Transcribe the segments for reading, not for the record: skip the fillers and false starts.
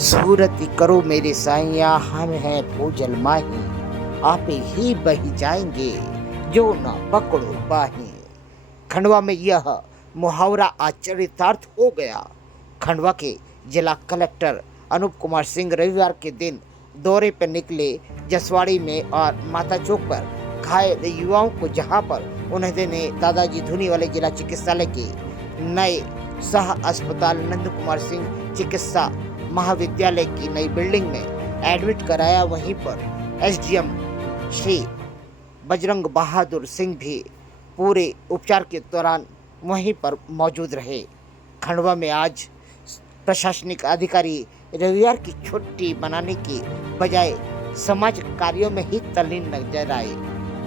सूरत करो मेरे साइया, हम हैं भूजल माही, आप ही बही जाएंगे जो ना पकड़ो बाही। खंडवा में यह मुहावरा आज चरितार्थ हो गया। खंडवा के जिला कलेक्टर अनूप कुमार सिंह रविवार के दिन दौरे पर निकले जसवाड़ी में और माता चौक पर घायल युवाओं को, जहां पर उन्होंने दादाजी धुनीवाले जिला चिकित्सालय के नए सह अस्पताल नंद कुमार सिंह चिकित्सा महाविद्यालय की नई बिल्डिंग में एडमिट कराया। वहीं पर एसडीएम श्री बजरंग बहादुर सिंह भी पूरे उपचार के दौरान वहीं पर मौजूद रहे। खंडवा में आज प्रशासनिक अधिकारी रविवार की छुट्टी मनाने की बजाय समाज कार्यों में ही तल्लीन नजर आए।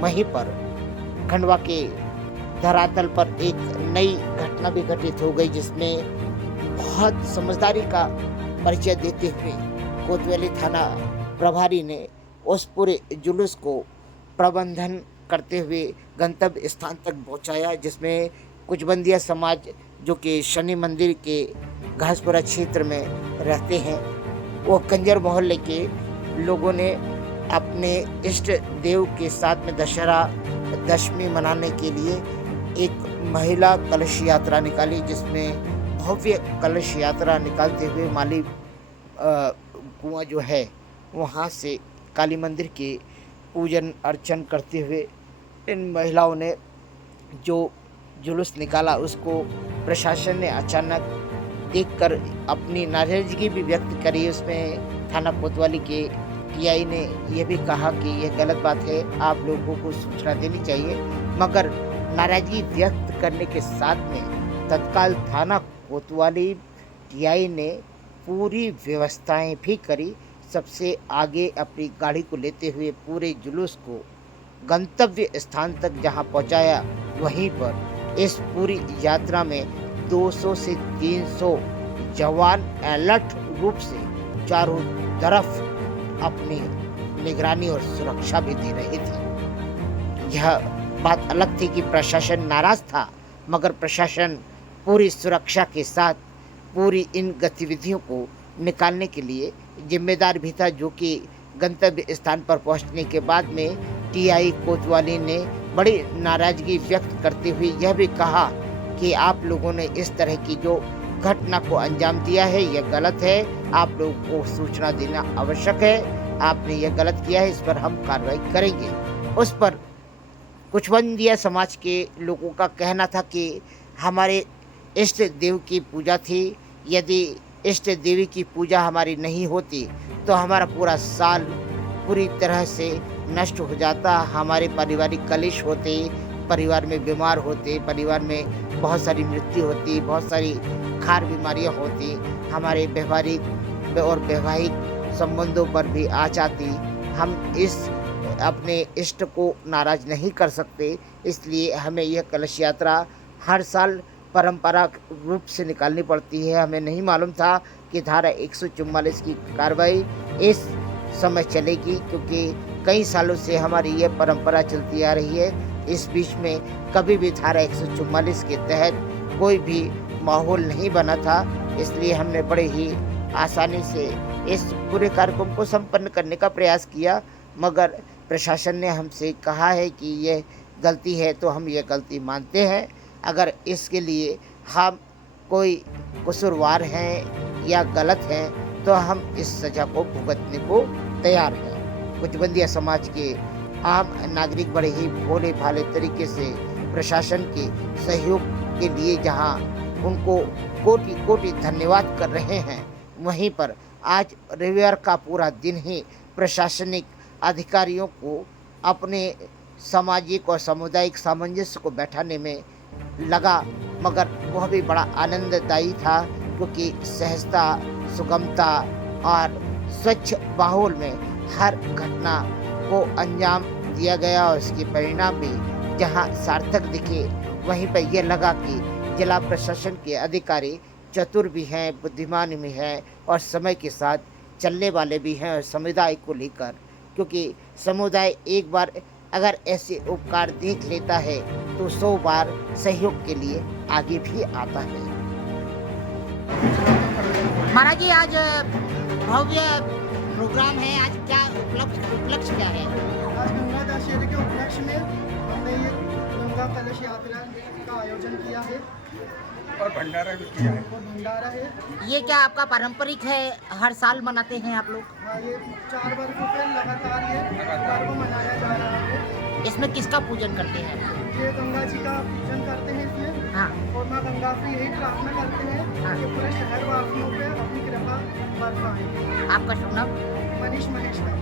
वहीं पर खंडवा के धरातल पर एक नई घटना भी घटित हो गई, जिसमें बहुत समझदारी का परिचय देते हुए कोतवाली थाना प्रभारी ने उस पूरे जुलूस को प्रबंधन करते हुए गंतव्य स्थान तक पहुंचाया, जिसमें कुछ बंदिया समाज जो कि शनि मंदिर के घासपुरा क्षेत्र में रहते हैं, वो कंजर मोहल्ले के लोगों ने अपने इष्ट देव के साथ में दशहरा दशमी मनाने के लिए एक महिला कलश यात्रा निकाली, जिसमें भव्य कलश यात्रा निकालते हुए माली कुआं जो है वहाँ से काली मंदिर के पूजन अर्चन करते हुए इन महिलाओं ने जो जुलूस निकाला, उसको प्रशासन ने अचानक देखकर अपनी नाराजगी भी व्यक्त करी। उसमें थाना कोतवाली के टीआई ने यह भी कहा कि यह गलत बात है, आप लोगों को सूचना देनी चाहिए, मगर नाराजगी व्यक्त करने के साथ में तत्काल थाना कोतवाली टीआई ने पूरी व्यवस्थाएं भी करी। सबसे आगे अपनी गाड़ी को लेते हुए पूरे जुलूस को गंतव्य स्थान तक जहां पहुंचाया, वहीं पर इस पूरी यात्रा में 200 से 300 जवान अलर्ट रूप से चारों तरफ अपनी निगरानी और सुरक्षा भी दे रहे थे। यह बात अलग थी कि प्रशासन नाराज था, मगर प्रशासन पूरी सुरक्षा के साथ पूरी इन गतिविधियों को निकालने के लिए जिम्मेदार भी था, जो कि गंतव्य स्थान पर पहुंचने के बाद में टीआई कोतवाली ने बड़ी नाराजगी व्यक्त करते हुए यह भी कहा कि आप लोगों ने इस तरह की जो घटना को अंजाम दिया है यह गलत है, आप लोगों को सूचना देना आवश्यक है, आपने यह गलत किया है, इस पर हम कार्रवाई करेंगे। उस पर कुछ बंदिया समाज के लोगों का कहना था कि हमारे इष्ट देव की पूजा थी, यदि इष्ट देवी की पूजा हमारी नहीं होती तो हमारा पूरा साल पूरी तरह से नष्ट हो जाता, हमारे पारिवारिक कलेश होते, परिवार में बीमार होते, परिवार में बहुत सारी मृत्यु होती, बहुत सारी खार बीमारियां होती, हमारे व्यवहारिक और वैवाहिक संबंधों पर भी आ जाती। हम इस अपने इष्ट को नाराज नहीं कर सकते, इसलिए हमें यह कलश यात्रा हर साल परंपरा रूप से निकालनी पड़ती है। हमें नहीं मालूम था कि धारा 144 की कार्रवाई इस समय चलेगी, क्योंकि कई सालों से हमारी यह परंपरा चलती आ रही है। इस बीच में कभी भी धारा 144 के तहत कोई भी माहौल नहीं बना था, इसलिए हमने बड़े ही आसानी से इस पूरे कार्यक्रम को संपन्न करने का प्रयास किया, मगर प्रशासन ने हमसे कहा है कि यह गलती है तो हम यह गलती मानते हैं। अगर इसके लिए हम कोई कसूरवार हैं या गलत हैं तो हम इस सज़ा को भुगतने को तैयार हैं। कुछ बंदिया समाज के आम नागरिक बड़े ही भोले भाले तरीके से प्रशासन के सहयोग के लिए जहां उनको कोटि कोटि धन्यवाद कर रहे हैं, वहीं पर आज रविवार का पूरा दिन ही प्रशासनिक अधिकारियों को अपने सामाजिक और सामुदायिक सामंजस्य को बैठाने में लगा, मगर वह भी बड़ा आनंददायी था, क्योंकि सहजता, सुगमता और स्वच्छ माहौल में हर घटना को अंजाम दिया गया और इसके परिणाम भी जहां सार्थक दिखे, वहीं पर यह लगा कि जिला प्रशासन के अधिकारी चतुर भी हैं, बुद्धिमान भी हैं और समय के साथ चलने वाले भी हैं। और समुदाय को लेकर, क्योंकि समुदाय एक बार अगर ऐसे उपकार देख लेता है तो 100 बार सहयोग के लिए आगे भी आता है। महाराज जी, आज भव्य प्रोग्राम है आज, क्या उपलक्ष्य क्या है? आज गंगा दशहरे के उपलक्ष्य में हमने ये गंगा कलश यात्रा का आयोजन किया है और भंडारा भी किया है। और भंडारा है। ये क्या आपका पारंपरिक है, हर साल मनाते हैं आप लोग? हाँ, ये 4 वर्षों से लगातार ये पर्व मनाया जा रहा है। इसमें किसका पूजन करते हैं? ये गंगा जी का पूजन करते हैं इसमें, हाँ। और माँ गंगा से यही प्रार्थना करते हैं हाँ। कि पूरे शहर वासियों पे अपनी कृपा बरसाएं। आपका शुभ नाम? मनीष महेश का।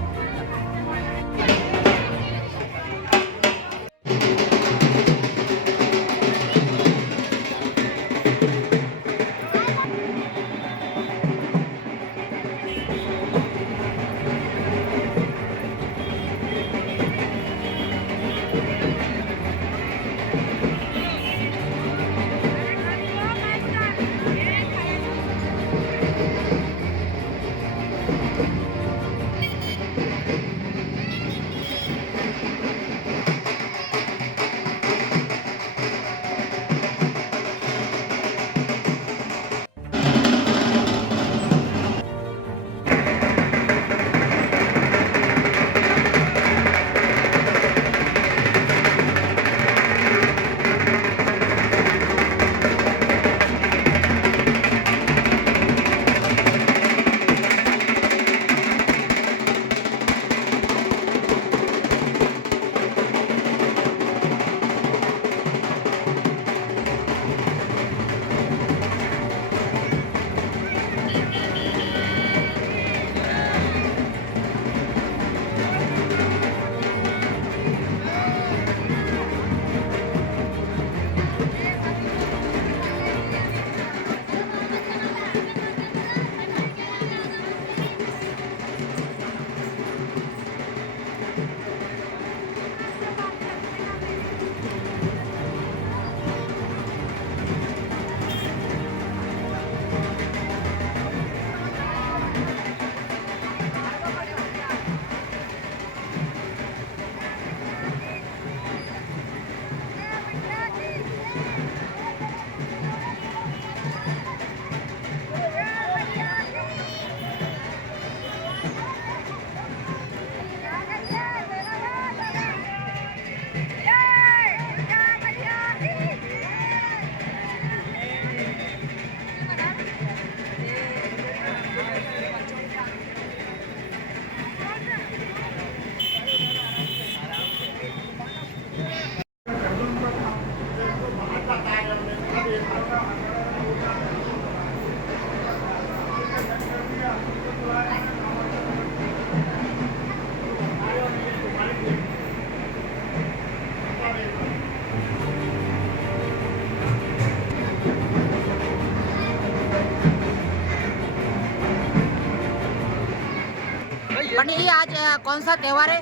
पंडित जी, आज कौन सा त्योहार है?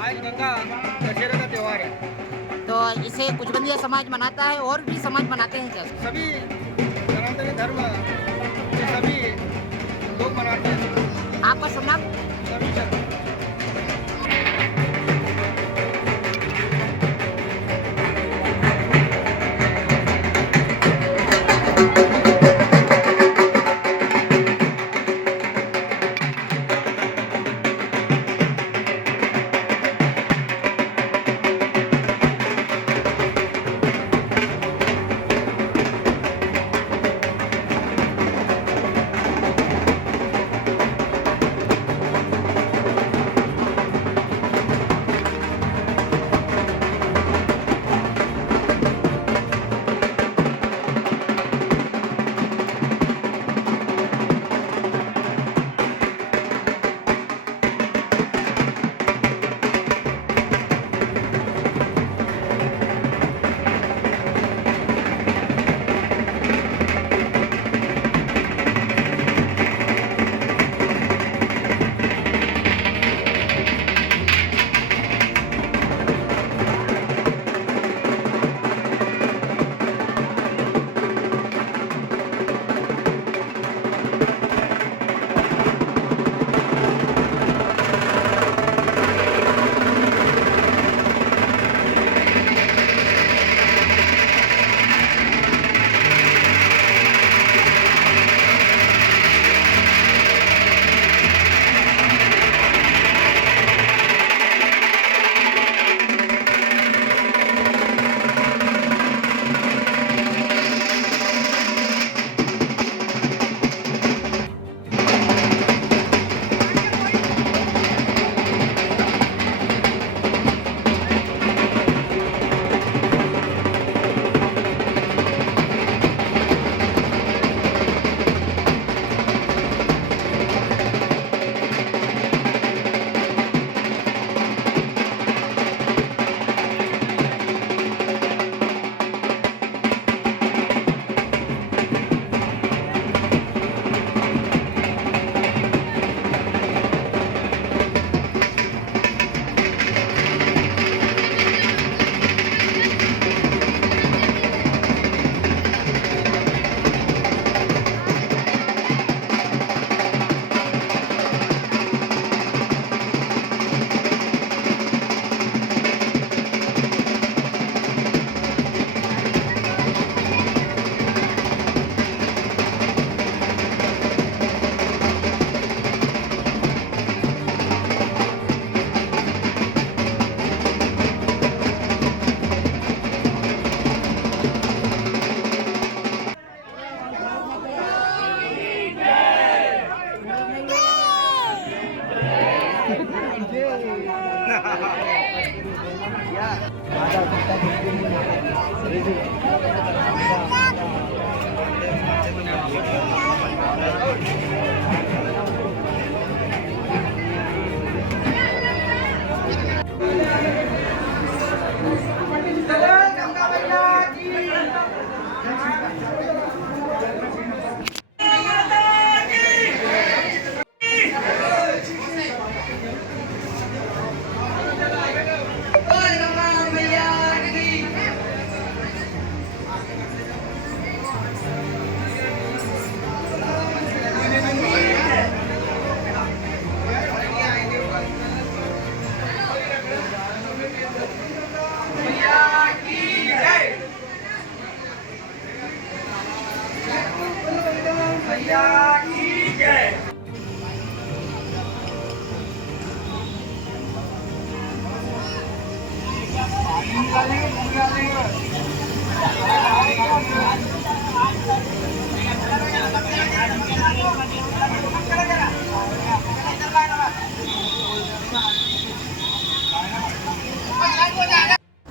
आज गंगा दशहरा का त्योहार है। तो इसे कुचबंदिया समाज मनाता है, और भी समाज मनाते हैं क्या? सभी सनातनी धर्म के सभी लोग मनाते हैं। आपका शुभ नाम? सभी सब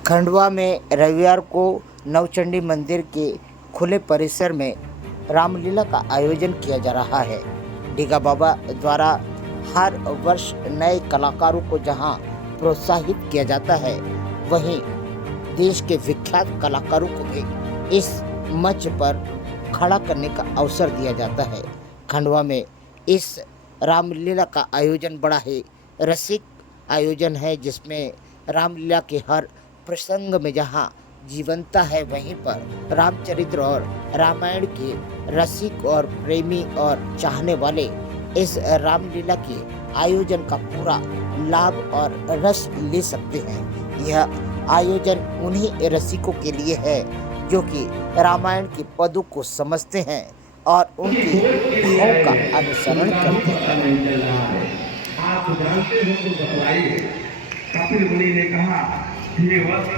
खंडवा में रविवार को नवचंडी मंदिर के खुले परिसर में रामलीला का आयोजन किया जा रहा है। डीगा बाबा द्वारा हर वर्ष नए कलाकारों को जहां प्रोत्साहित किया जाता है, वहीं देश के विख्यात कलाकारों को भी इस मंच पर खड़ा करने का अवसर दिया जाता है। खंडवा में इस रामलीला का आयोजन बड़ा ही रसिक आयोजन है, जिसमें रामलीला के हर प्रसंग में जहां जीवंता है, वहीं पर रामचरित्र और रामायण के रसिक और प्रेमी और चाहने वाले इस रामलीला के आयोजन का पूरा लाभ और रस ले सकते हैं। यह आयोजन उन्हीं रसिकों के लिए है जो कि रामायण के पदों को समझते हैं और उनके भाव का अनुसरण करते हैं। आप जानते हो तो बतलाइए। कपिल मुनि ने कहा, ये वक्त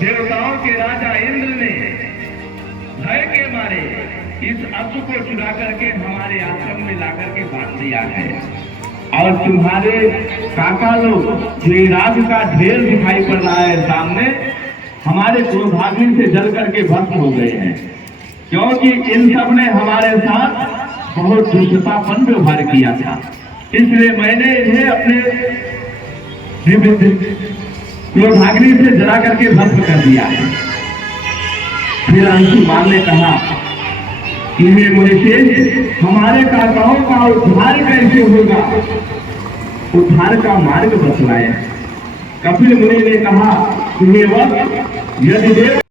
देवताओं के राजा इंद्र ने भय के मारे इस अश्व को चुरा करके हमारे आश्रम में लाकर के बांट दिया है, और तुम्हारे काका लोग जो राग का ढेर दिखाई पड़ रहा है सामने, हमारे क्रोधाग्नि से जल करके भस्म हो गए हैं, क्योंकि इन सब ने हमारे साथ बहुत दुष्टतापन व्यवहार किया था। इसलिए मैंने इन्हें अपने क्रोधाग्नि से जला करके भस्म कर दिया है। फिर अंशुमान ने कहा कि हे मुनिश्रेष्ठ, हमारे काकाओं का उद्धार कैसे होगा, उद्धार का मार्ग बतलाए। कपिल मुनि ने कहा कि हे वक्त, यदि देव